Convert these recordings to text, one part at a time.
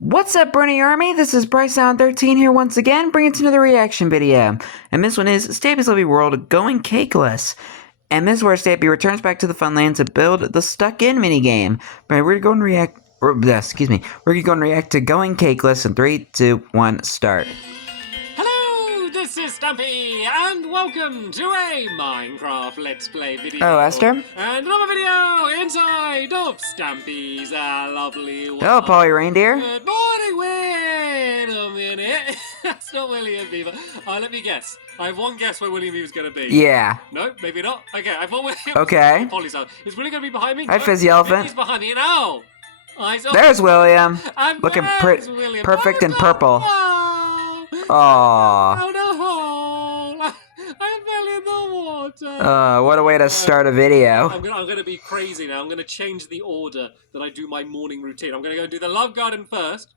What's up, Brony Army? This is BryceAllen13 here once again, bringing to another reaction video. And this one is Stampy's Lovely World Going Cakeless. And this is where Stampy returns back to the Funland to build the Stuck-In minigame. But we're going to react, we're going to react to Going Cakeless in 3, 2, 1, start. Hello, this is Stampy, and welcome to a Minecraft Let's Play video. Oh, Esther? And another video inside of Stampy's Lovely World. Hello, Polly Reindeer. Good morning, wait a minute. That's not William Beaver. Let me guess. I have one guess where William Beaver's going to be. Yeah. No, maybe not. Okay, I thought William Okay. Polly's out. Is William going to be behind me? Hi, Fizzy Elephant. He's behind me now. There's William. And Looking there's William. perfect in purple. Oh, Aww. down a hole. I fell in the water. What a way to start a video. I'm gonna be crazy now. I'm gonna change the order that I do my morning routine. I'm gonna go do the love garden first,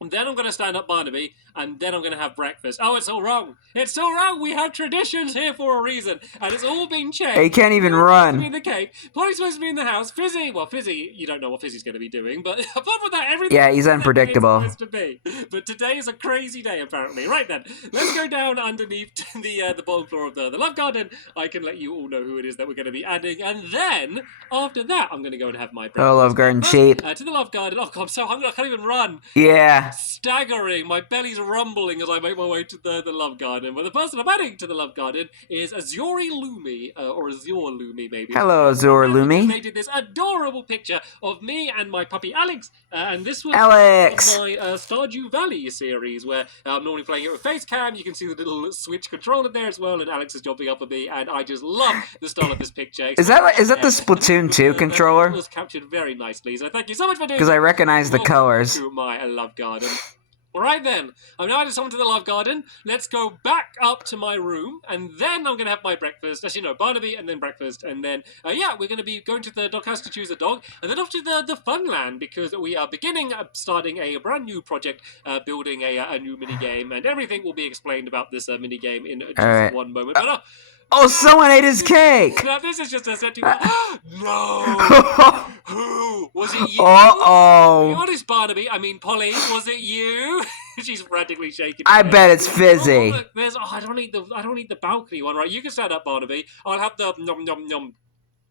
and then I'm gonna stand up Barnaby, and then I'm gonna have breakfast. Oh, it's all wrong. It's all wrong. We have traditions here for a reason, and it's all been changed. He can't even run. In the cave. Polly's supposed to be in the house. Fizzy, well, Fizzy, you don't know what Fizzy's going to be doing, but apart from that, everything. Yeah, he's unpredictable. Supposed to be. But today is a crazy day, apparently. Right then, let's go down underneath the bottom floor of the love garden. I can let you all know who it is that we're going to be adding, and then after that, I'm going to go and have my breakfast. Oh, love garden sheep. To the love garden. Oh God, I'm so hungry. I can't even run. Yeah. Staggering. My belly's rumbling as I make my way to the love garden. But the person I'm adding to the love garden is Azuri Lumi, or Azure Lumi, maybe. Hello, Azure Lumi. They did this adorable picture of me and my puppy Alex, and this was Alex. my Stardew Valley series, where I'm normally playing it with face cam. You can see the little Switch controller there as well, and Alex is jumping up at me, and I just love the style of this picture. Is that the Splatoon 2 controller? It was captured very nicely, so thank you so much for doing. Because I recognize the colors. To my love garden. Right then, I'm now added someone to the love garden. Let's go back up to my room, and then I'm going to have my breakfast. As you know, Barnaby, and then breakfast, and then, yeah, we're going to be going to the doghouse to choose a dog, and then off to the Funland, because we are starting a brand new project, building a new minigame, and everything will be explained about this minigame in just one moment. But, oh, someone ate his cake! Now, this is just a setting. No! Who? Was it you? Uh-oh. Be honest, Barnaby. I mean, Polly, was it you? She's frantically shaking. I bet it's Fizzy. Oh, look, I don't need the balcony one, right? You can stand up, Barnaby. I'll have the nom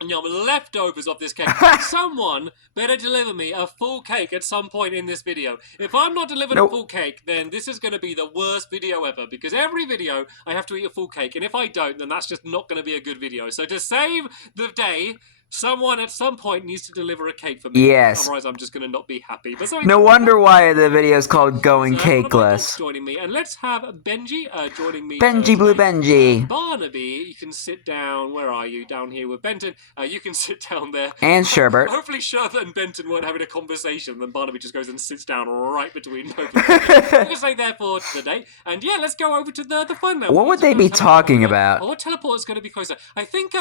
leftovers of this cake. Someone better deliver me a full cake at some point in this video. If I'm not delivered a full cake, then this is going to be the worst video ever, because every video I have to eat a full cake, and if I don't, then that's just not going to be a good video. So to save the day, someone at some point needs to deliver a cake for me. Yes. Otherwise, I'm just going to not be happy. But no wonder why the video is called Going Cakeless. Joining me, and let's have Benji joining me. Benji Blue Benji. Barnaby, you can sit down. Where are you? Down here with Benton. You can sit down there. And Sherbert. Hopefully, Sherbert and Benton weren't having a conversation. Then Barnaby just goes and sits down right between both of them. You can stay there for today. And yeah, let's go over to the fun now. What would they be talking about? Oh, what teleport is going to be closer? I think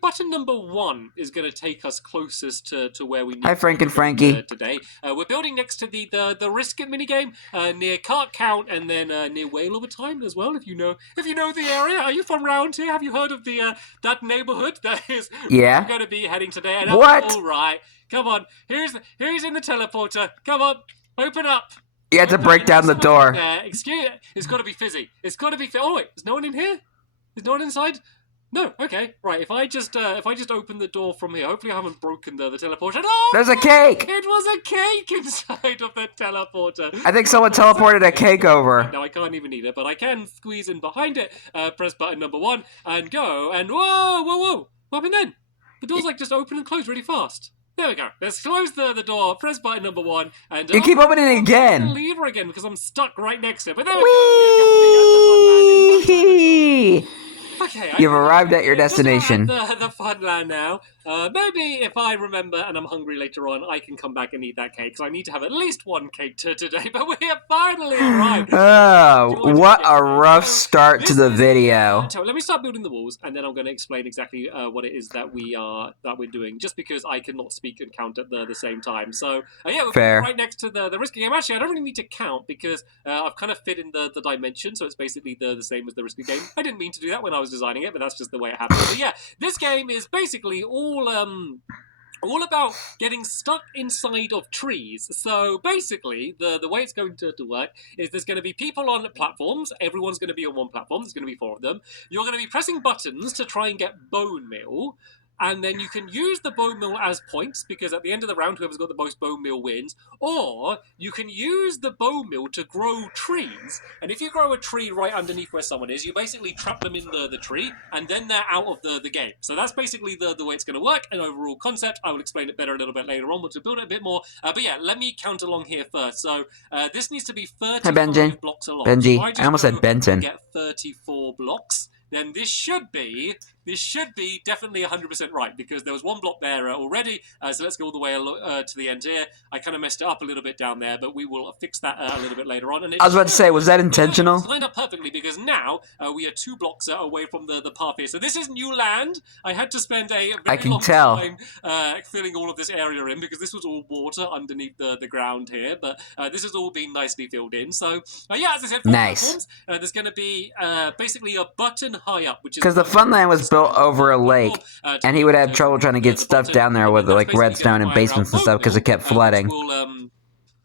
button number 1 is going to take us closest to where we need. Hi, Frank and Frankie. Today, we're building next to the Risk It minigame near Cart Count, and then near Whale Overtime as well. If you know the area, are you from round here? Have you heard of that neighborhood? That is yeah. Going to be heading today. And what? All right, come on. Here's in the teleporter. Come on, open up. You have to break down the door. Excuse me. It's got to be Fizzy. It's got to be. Oh wait, is no one in here? Is no one inside? No, okay, right. If I just open the door from here, hopefully I haven't broken the teleporter. Oh, there's a cake. It was a cake inside of the teleporter. I think someone teleported a cake over. No, I can't even eat it, but I can squeeze in behind it. Press button number 1 and go. And whoa! What happened then? The door's like just open and close really fast. There we go. Let's close the door. Press button number 1, and you keep opening it again. I'm leave her again because I'm stuck right next to it. But there we go. Whee! Okay, you've arrived at your destination. The Funland now. Maybe if I remember and I'm hungry later on, I can come back and eat that cake, because I need to have at least one cake today. But we have finally arrived. Oh, what a rough start to the video. So let me start building the walls, and then I'm going to explain exactly what it is that we're doing, just because I cannot speak and count at the same time. So yeah, we're right next to the risky game. Actually, I don't really need to count, because I've kind of fit in the dimension, so it's basically the same as the risky game. I didn't mean to do that when I was designing it, but that's just the way it happened. So yeah, this game is basically all all about getting stuck inside of trees. So basically, the way it's going to work is there's going to be people on platforms. Everyone's going to be on one platform. There's going to be 4 of them. You're going to be pressing buttons to try and get bone meal. And then you can use the bone meal as points, because at the end of the round, whoever's got the most bone meal wins. Or you can use the bone meal to grow trees. And if you grow a tree right underneath where someone is, you basically trap them in the tree, and then they're out of the game. So that's basically the way it's going to work. An overall concept. I will explain it better a little bit later on once we build it a bit more. But yeah, let me count along here first. So this needs to be 35 blocks along. Benji, So I almost said Benton. Get 34 blocks. Then this should be definitely 100% right, because there was 1 block there already. So let's go all the way to the end here. I kind of messed it up a little bit down there, but we will fix that a little bit later on. And I was about to say, was that intentional? It's lined up perfectly, because now we are 2 blocks away from the path here. So this is new land. I had to spend a very long time filling all of this area in, because this was all water underneath the ground here. But this has all been nicely filled in. So yeah, as I said, 4 platforms. There's going to be basically a button high up, which is because the Funland was built over a lake, and he would have trouble trying to get stuff down there with like redstone and basements and stuff because it kept flooding.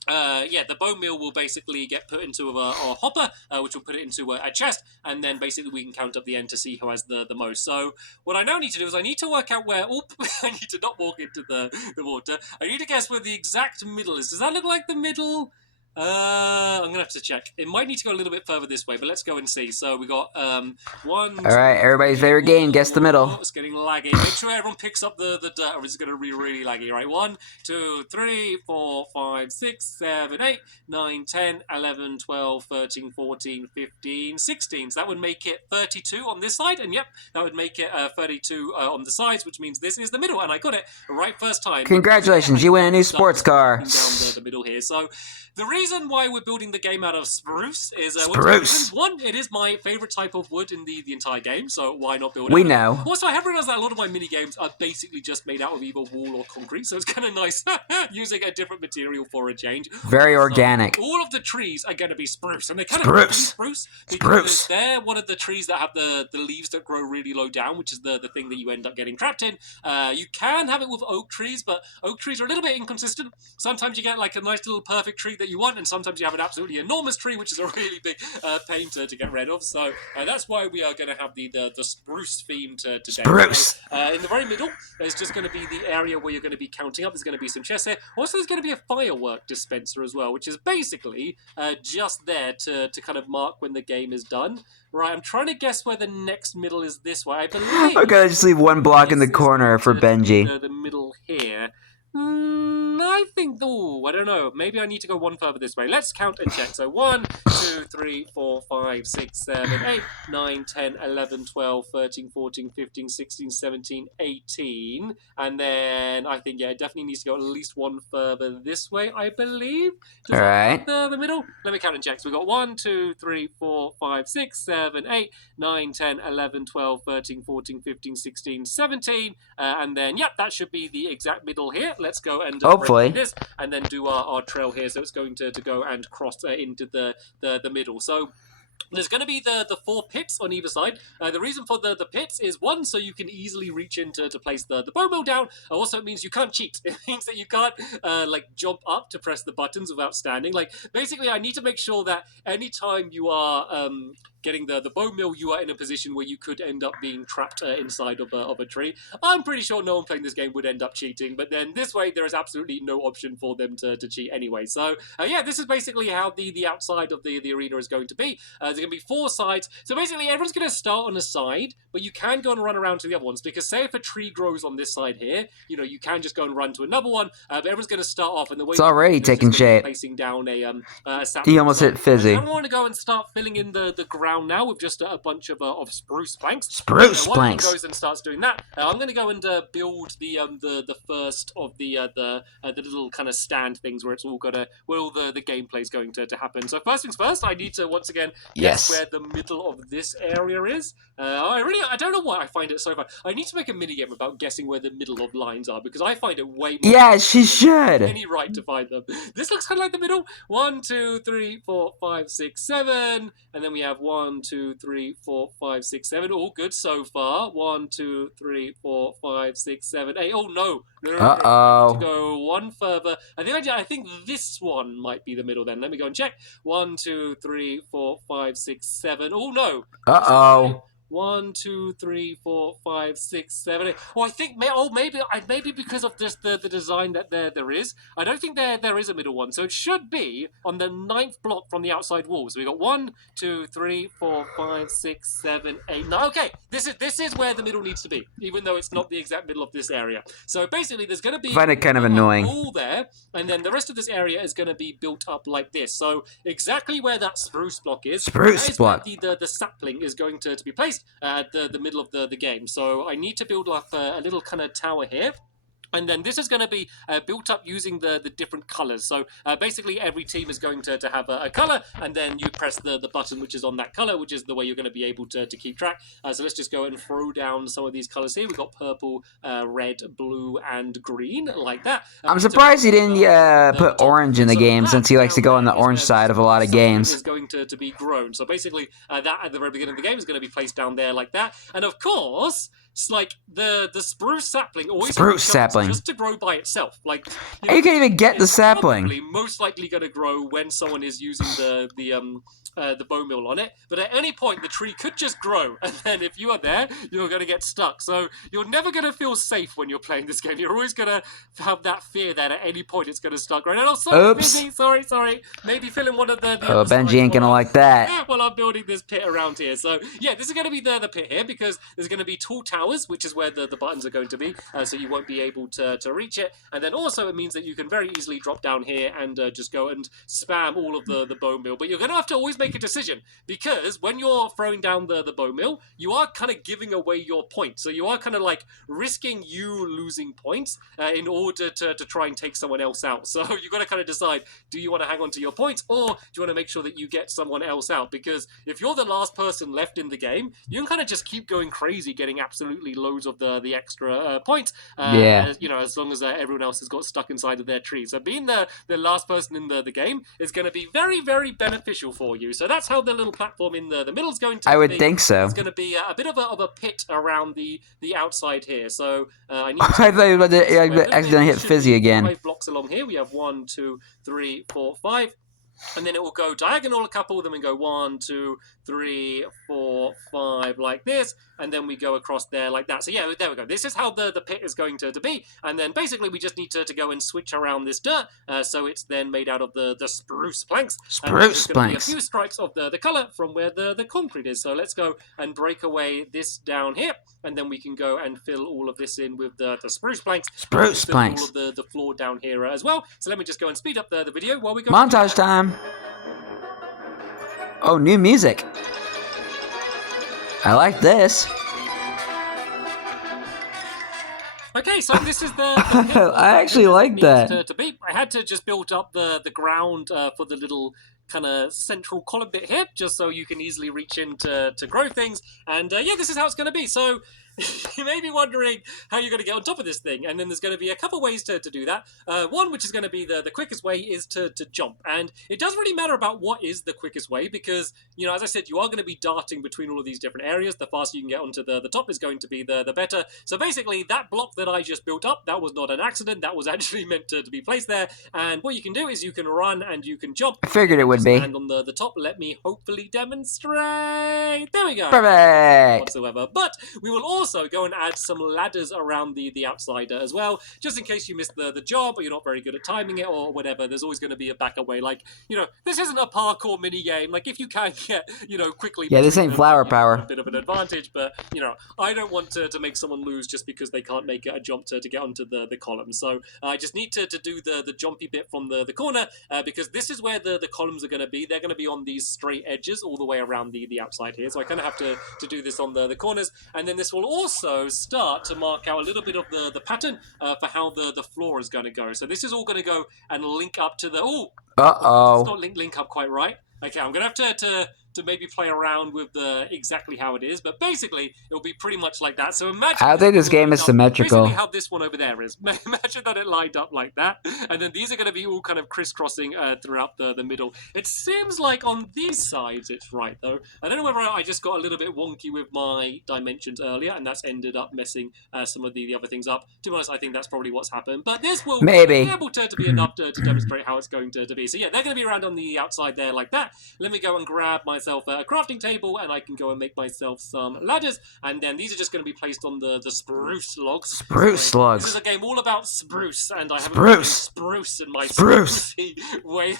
Yeah, the bone meal will basically get put into a hopper, which will put it into a chest, and then basically we can count up the end to see who has the most. So what I now need to do is I need to work out where... Oh, I need to not walk into the water. I need to guess where the exact middle is. Does that look like the middle? I'm gonna have to check. It might need to go a little bit further this way, but let's go and see. So we got 1. Alright, everybody's favorite game, guess the middle. It's getting laggy. Make sure everyone picks up the dirt, or it's gonna be really laggy. Right, 1, 2, 3, 4, 5, 6, 7, 8, 9, 10, 11, 12, 13, 14, 15, 16. So that would make it 32 on this side, and yep, that would make it 32 on the sides, which means this is the middle, and I got it right first time. Congratulations, you win a new sports car. Down the middle here. So the reason why we're building the game out of spruce is... One, it is my favourite type of wood in the entire game, so why not build it? We know. Also, I have realised that a lot of my mini-games are basically just made out of either wool or concrete, so it's kind of nice using a different material for a change. Very organic. So, all of the trees are going to be spruce, and they kind of have to be spruce because they're one of the trees that have the leaves that grow really low down, which is the thing that you end up getting trapped in. You can have it with oak trees, but oak trees are a little bit inconsistent. Sometimes you get like a nice little perfect tree that you want, and sometimes you have an absolutely enormous tree, which is a really big pain to get rid of. So that's why we are going to have the spruce theme today. Spruce! So, in the very middle, there's just going to be the area where you're going to be counting up. There's going to be some chests here. Also, there's going to be a firework dispenser as well, which is basically just there to kind of mark when the game is done. Right, I'm trying to guess where the next middle is this way. I believe... Okay, just leave 1 block in the corner for Benji. The middle here. I think, I don't know. Maybe I need to go 1 further this way. Let's count and check. So 1, 2, 3, 4, 5, 6, 7, 8, 9, 10, 11, 12, 13, 14, 15, 16, 17, 18. And then I think, yeah, it definitely needs to go at least 1 further this way, I believe. All right. The middle? Let me count and check. So we've got 1, 2, 3, 4, 5, 6, 7, 8, 9, 10, 11, 12, 13, 14, 15, 16, 17. And then, yep, that should be the exact middle here. Let's go and hopefully this, and then do our trail here. So it's going to go and cross into the middle. So there's going to be the 4 pits on either side. The reason for the pits is 1, so you can easily reach in to place the bone meal down. Also, it means you can't cheat. It means that you can't like jump up to press the buttons without standing. Like basically, I need to make sure that anytime you are getting the bone meal, you are in a position where you could end up being trapped inside of a tree. I'm pretty sure no one playing this game would end up cheating, but then this way there is absolutely no option for them to cheat anyway. So yeah, this is basically how the outside of the arena is going to be. There's going to be 4 sides. So basically everyone's going to start on a side, but you can go and run around to the other ones, because say if a tree grows on this side here, you know, you can just go and run to another one, but everyone's going to start off, and the way it's already taking shape. Placing down a he almost hit Fizzy. I don't want to go and start filling in the ground now with just a bunch of spruce planks. Spruce planks. planks. Goes and starts doing that. I'm going to go and build the first of the little kind of stand things where it's all gonna, where all the gameplay is going to happen. So first things first, I need to once again Yes. where the middle of this area is? I don't know why I find it so fun. I need to make a minigame about guessing where the middle of lines are, because I find it way more Yeah, she should. any right to find them. This looks kind of like the middle. 1, 2, 3, 4, 5, 6, 7, and then we have 1, 2, 3, 4, 5, 6, 7. All good so far. 1, 2, 3, 4, 5, 6, 7, 8. Oh no! No. I need to go one further. I think this one might be the middle. Then let me go and check. 1, 2, 3, 4, 5, 6, 7. Oh no! 1, 2, 3, 4, 5, 6, 7, 8. Oh, I think maybe because of this the design that there is. I don't think there is a middle one, so it should be on the 9th block from the outside wall. So we got 1, 2, 3, 4, 5, 6, 7, 8. No, okay, this is where the middle needs to be, even though it's not the exact middle of this area. So basically, there's going to be I find it kind of annoying. Wall there, and then the rest of this area is going to be built up like this. So exactly where that spruce block is, where the sapling is going to be placed at the middle of the game. So I need to build up a little kind of tower here. And then this is going to be built up using the different colors. So basically every team is going to have a color, and then you press the button which is on that color, which is the way you're going to be able to keep track. So let's just go and throw down some of these colors here. We've got purple, red, blue, and green, like that. I'm surprised he didn't put orange in the game, since he likes to go on the orange side of a lot of games. Is going to be grown. So basically that at the very beginning of the game is going to be placed down there like that. And of course, it's like the spruce sapling always just to grow by itself. Like you can't even get the sapling. Most likely going to grow when someone is using the bone mill on it. But at any point, the tree could just grow, and then if you are there, you're going to get stuck. So you're never going to feel safe when you're playing this game. You're always going to have that fear that at any point it's going to start growing. Oh, sorry, busy. Sorry. Maybe filling one of the oh, Benji ain't gonna like that. Yeah, well, I'm building this pit around here. So yeah, this is going to be the pit here, because there's going to be tall towers, which is where the buttons are going to be, so you won't be able to reach it. And then also it means that you can very easily drop down here and just go and spam all of the bone meal. But you're going to have to always make a decision, because when you're throwing down the bone meal, you are kind of giving away your points. So you are kind of like risking you losing points in order to try and take someone else out. So you've got to kind of decide, do you want to hang on to your points, or do you want to make sure that you get someone else out? Because if you're the last person left in the game, you can kind of just keep going crazy, getting absolutely loads of the extra points. As long as everyone else has got stuck inside of their tree. So being the last person in the game is going to be very, very beneficial for you. So that's how the little platform in the middle is going to be. I would think so. It's going to be a bit of a pit around the outside here. So I need I thought you were accidentally hit Fizzy again. 5 blocks along here. We have 1, 2, 3, 4, 5. And then it will go diagonal a couple, then we go 1, 2, 3, 4, 5, like this, and then we go across there like that. So yeah, there we go. This is how the pit is going to be. And then basically we just need to go and switch around this dirt, so it's then made out of the spruce planks. Spruce planks. A few stripes of the colour from where the concrete is. So let's go and break away this down here, and then we can go and fill all of this in with the spruce planks. Spruce planks. All of the floor down here as well. So let me just go and speed up the video while we go. Montage time. Oh, new music. I like this. Okay, so this is the pit. I actually like that. I had to just build up the ground for the little kind of central column bit here, just so you can easily reach in to grow things. And yeah, this is how it's going to be. So you may be wondering how you're going to get on top of this thing, and then there's going to be a couple ways to do that. One, which is going to be the quickest way, is to jump. And it doesn't really matter about what is the quickest way, because, as I said, you are going to be darting between all of these different areas. The faster you can get onto the top is going to be the better. So basically, that block that I just built up, that was not an accident. That was actually meant to be placed there. And what you can do is you can run and you can jump. I figured it would be. And on the top, let me hopefully demonstrate. There we go. Perfect. Whatsoever. But we will also go and add some ladders around the outside as well, just in case you missed the job, or you're not very good at timing it, or whatever. There's always going to be a backup way. Like, this isn't a parkour mini game. Like, if you can get, quickly. Yeah, this ain't flower power. A bit of an advantage, but I don't want to make someone lose just because they can't make a jump to get onto the column. So I just need to do the jumpy bit from the corner, because this is where the columns are going to be. They're going to be on these straight edges all the way around the outside here. So I kind of have to do this on the corners, and then this will also start to mark out a little bit of the pattern for how the floor is going to go. So this is all going to go and link up to the... Oh! Uh-oh. It's not link up quite right. Okay, I'm going to have to to maybe play around with exactly how it is, but basically it'll be pretty much like that. So imagine I think this game is symmetrical. basically how this one over there is. Imagine that it lined up like that, and then these are going to be all kind of crisscrossing throughout the middle. It seems like on these sides it's right though. I don't know whether I just got a little bit wonky with my dimensions earlier, and that's ended up messing some of the other things up. To be honest, I think that's probably what's happened. But this will be able to be enough to demonstrate how it's going to be. So yeah, they're going to be around on the outside there like that. Let me go and grab myself a crafting table, and I can go and make myself some ladders. And then these are just going to be placed on the spruce logs. Spruce logs. This is a game all about spruce, and I haven't spruce in my sprucey way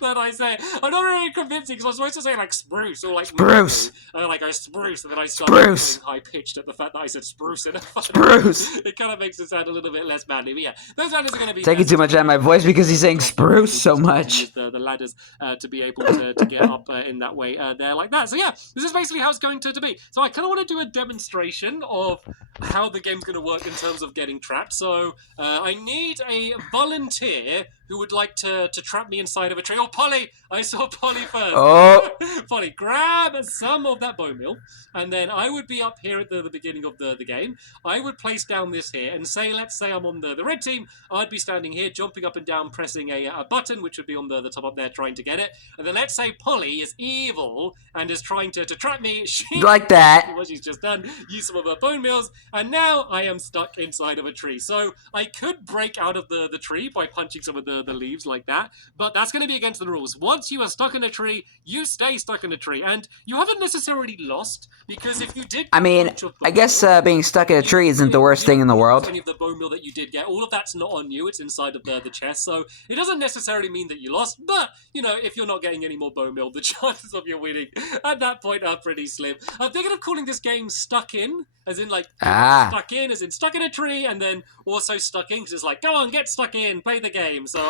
that I say. I'm not really convincing because I was supposed to say like spruce or like spruce. And then I go spruce, and then I start getting high pitched at the fact that I said spruce. Spruce. It kind of makes it sound a little bit less manly. But yeah, those ladders are going to be taking too much out of my voice because he's saying spruce so much. The ladders to be able to get up in that way there like that. So yeah, this is basically how it's going to be. So I kind of want to do a demonstration of how the game's going to work in terms of getting trapped. So I need a volunteer who would like to trap me inside of a tree. Oh, Polly! I saw Polly first. Oh. Polly, grab some of that bone meal, and then I would be up here at the beginning of the game. I would place down this here, and let's say I'm on the red team. I'd be standing here, jumping up and down, pressing a button, which would be on the top up there, trying to get it. And then let's say Polly is evil and is trying to trap me. Like that. What she's just done, use some of her bone meals, and now I am stuck inside of a tree. So I could break out of the tree by punching some of the leaves like that, but that's going to be against the rules. Once you are stuck in a tree, you stay stuck in a tree, and you haven't necessarily lost, because if you did... I mean, I guess being stuck in a tree isn't the worst thing in the world. Any of the bone meal that you did get, all of that's not on you, it's inside of the chest, so it doesn't necessarily mean that you lost, but, you know, if you're not getting any more bone meal, the chances of you winning at that point are pretty slim. I'm thinking of calling this game Stuck In, as in, like, stuck in, as in stuck in a tree, and then also stuck in, because it's like, go on, get stuck in, play the game. So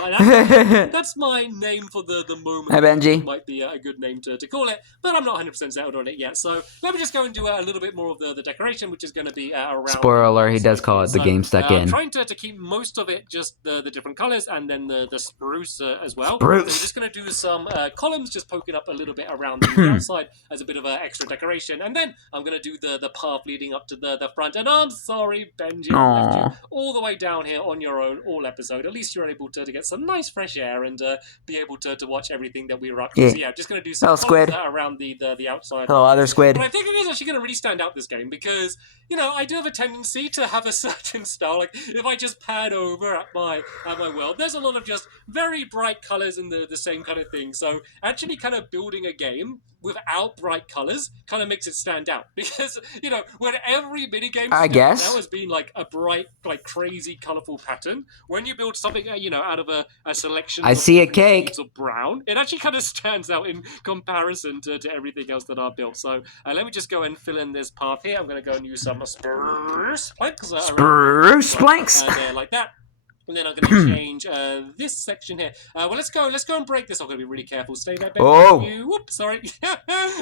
that's my name for the moment. Hi, Benji. Might be a good name to call it, but I'm not 100% settled on it yet. So let me just go and do a little bit more of the decoration, which is going to be around... Spoiler alert, he does call it the game Stuck In. I'm trying to keep most of it just the different colors, and then the spruce as well. Spruce. So we're just going to do some columns just poking up a little bit around the outside as a bit of extra decoration, and then I'm going to do the path leading up to the front. And I'm sorry, Benji, I left you all the way down here on your own all episode. At least you're able to get some nice fresh air and be able to watch everything that we were up to. Yeah. So yeah, just going to do some squid. Around the outside. Hello, other squid. But I think it is actually going to really stand out this game because, you know, I do have a tendency to have a certain style. Like, if I just pan over at my world, there's a lot of just very bright colors and the same kind of thing. So actually kind of building a game without bright colors kind of makes it stand out, because, you know, when every minigame now has been like a bright, like crazy colorful pattern, when you build something, you know, out of a selection I see a cake of brown, it actually kind of stands out in comparison to everything else that I've built. So let me just go and fill in this path here. I'm going to go and use some spruce planks. Spruce planks. Like that. And then I'm going to change this section here. Well, let's go and break this. I'm going to be really careful. Stay there, baby. Oh. Whoops, sorry.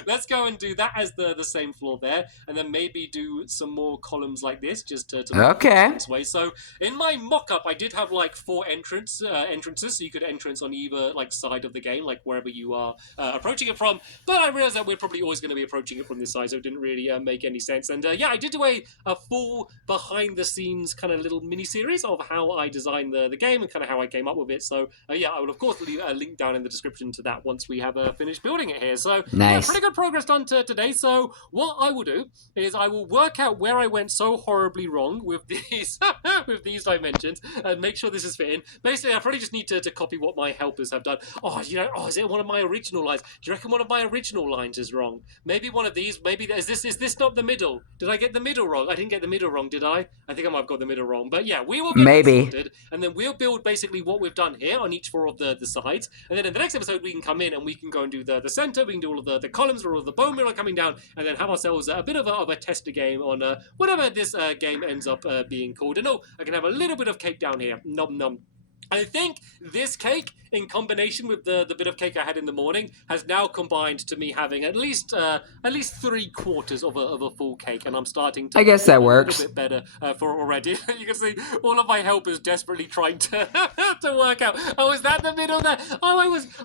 Let's go and do that as the same floor there. And then maybe do some more columns like this, just to okay. This way. So in my mock-up, I did have like 4 entrances, so you could entrance on either like side of the game, like wherever you are approaching it from. But I realized that we're probably always going to be approaching it from this side, so it didn't really make any sense. And yeah, I did do a full behind-the-scenes kind of little mini-series of how I designed the game and kind of how I came up with it. So yeah, I will of course leave a link down in the description to that once we have finished building it here. So nice. Yeah, pretty good progress done today. So what I will do is I will work out where I went so horribly wrong with these with these dimensions and make sure this is fitting. Basically, I probably just need to copy what my helpers have done. Is it one of my original lines? Do you reckon one of my original lines is wrong? Maybe one of these. Maybe is this not the middle? Did I get the middle wrong? I didn't get the middle wrong, did I? I think I might have got the middle wrong. But yeah, we will get maybe sorted, and then we'll build basically what we've done here on each 4 of the sides. And then in the next episode, we can come in and we can go and do the center. We can do all of the columns where all of the bone meal are coming down, and then have ourselves a bit of a tester game on whatever this game ends up being called. And I can have a little bit of cake down here. Nom nom. I think this cake, in combination with the bit of cake I had in the morning, has now combined to me having at least 3/4 of a full cake, and I'm starting to I guess that feel works. a little bit better for it already. You can see all of my helpers desperately trying to to work out. Oh, is that the middle there? Oh,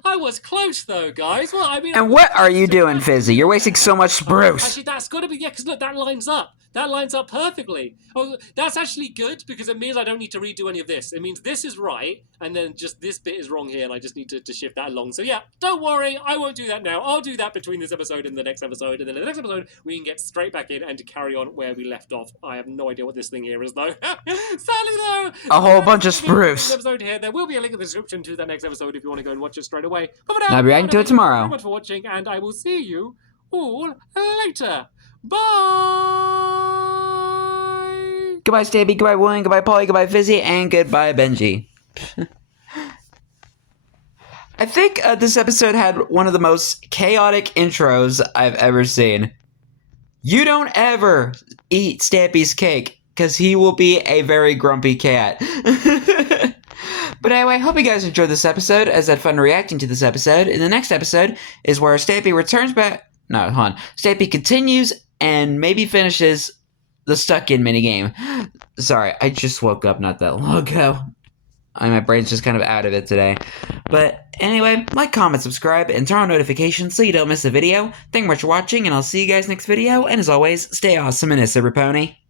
I was close though, guys. Well, I mean, And what are you doing, Fizzy? You're wasting so much spruce. Actually, that's got to be, yeah, because look, that lines up. That lines up perfectly. Oh, that's actually good because it means I don't need to redo any of this. It means this is right, and then just this bit is wrong here, and I just need to shift that along. So yeah, don't worry, I won't do that now. I'll do that between this episode and the next episode, and then in the next episode we can get straight back in and to carry on where we left off. I have no idea what this thing here is though. Sadly though, A whole bunch of spruce. episode here. There will be a link in the description to that next episode if you want to go and watch it straight away. But for now, I'll be back to it tomorrow. Thank you very much for watching, and I will see you all later. Bye! Goodbye, Stampy. Goodbye, William. Goodbye, Polly. Goodbye, Fizzy. And goodbye, Benji. I think this episode had one of the most chaotic intros I've ever seen. You don't ever eat Stampy's cake, because he will be a very grumpy cat. But anyway, I hope you guys enjoyed this episode, as I had fun reacting to this episode. In the next episode is where Stampy returns back... No, hold on. Stampy continues and maybe finishes the stuck-in minigame. Sorry, I just woke up not that long ago. My brain's just kind of out of it today. But anyway, like, comment, subscribe, and turn on notifications so you don't miss a video. Thank you much for watching, and I'll see you guys next video. And as always, stay awesome and Issa Raponi.